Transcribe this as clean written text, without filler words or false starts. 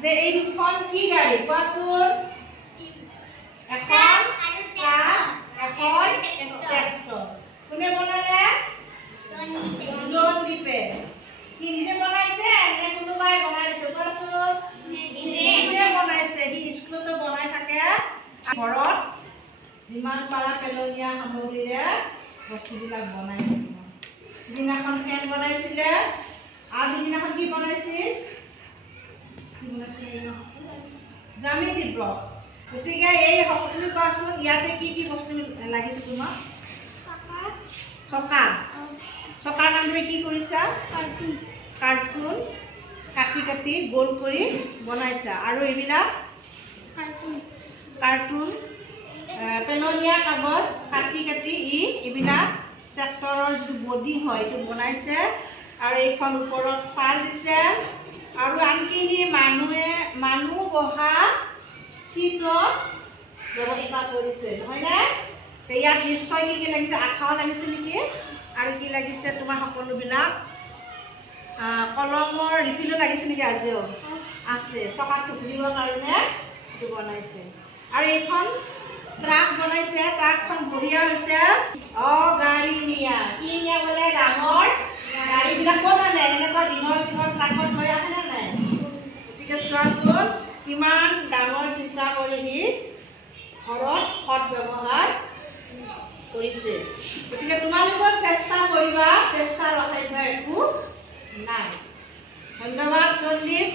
যে এই দুখন কি গাড়ী কোৱাচোন এখন ট্ৰাক এখন ট্ৰেক্টৰ কোনে বনালে জনদীপে কি নিজে বনাইছে নে কোনোবাই বনাই দিছে কোৱাচোন নিজে বনাইছে সি স্কুলতো বনাই থাকে ঘৰত যিমান পাৰা পেলনীয়া সামগ্ৰীৰে বস্তুবিলাক বনাই থাকিব দিনাখন ফেন বনাইছিলে আৰু দিনাখন কি বনাইছিল জ্যামিতি বক্স গতিকে এই সকলো কোৱাচোন ইয়াতে কি কি বস্তু লাগিছে তোমাক চকা চকাৰ কাৰণে কি কৰিছা কাৰ্টুন কাটি কাটি গোল কৰি বনাইছা আৰু এইবিলাক কাৰ্টুন পেলনীয়া কাগজ কাটি কাটি এইবিলাক ট্ৰেক্টৰৰ যিটো বডি হয় এইটো বনাইছে আৰু এইখন ওপৰত চাল দিছে আৰু আনকি মানুহ বহা চিটৰ ব্যৱস্থা কৰিছে নহয়নে ইয়াত নিশ্চয় কি কি লাগিছে আঠাও লাগিছে নেকি আৰু কি লাগিছে তোমাৰ সকলোবিলাক কলমৰ ৰিফিলো লাগিছে নেকি আজিও আছে চকাটো ঘূৰিবৰ কাৰণে এইটো বনাইছে আৰু এইখন ট্ৰাক বনাইছে ট্ৰাকখন বঢ়িয়া হৈছে গাড়ী নিয়া কি নিয়া বোলে ডাঙৰ গাড়ীবিলাক ক'ত আনে এনেকুৱা দীঘল দীঘল ট্ৰাকত লৈ আহেনে নাই গতিকে চোৱাচোন কিমান ডাঙৰ চিন্তা কৰি সি ঘৰত সৎ ব্যৱহাৰ কৰিছে গতিকে তোমালোকেও চেষ্টা কৰিবা চেষ্টাৰ অসাধ্য একো নাই ধন্যবাদ জনদীপ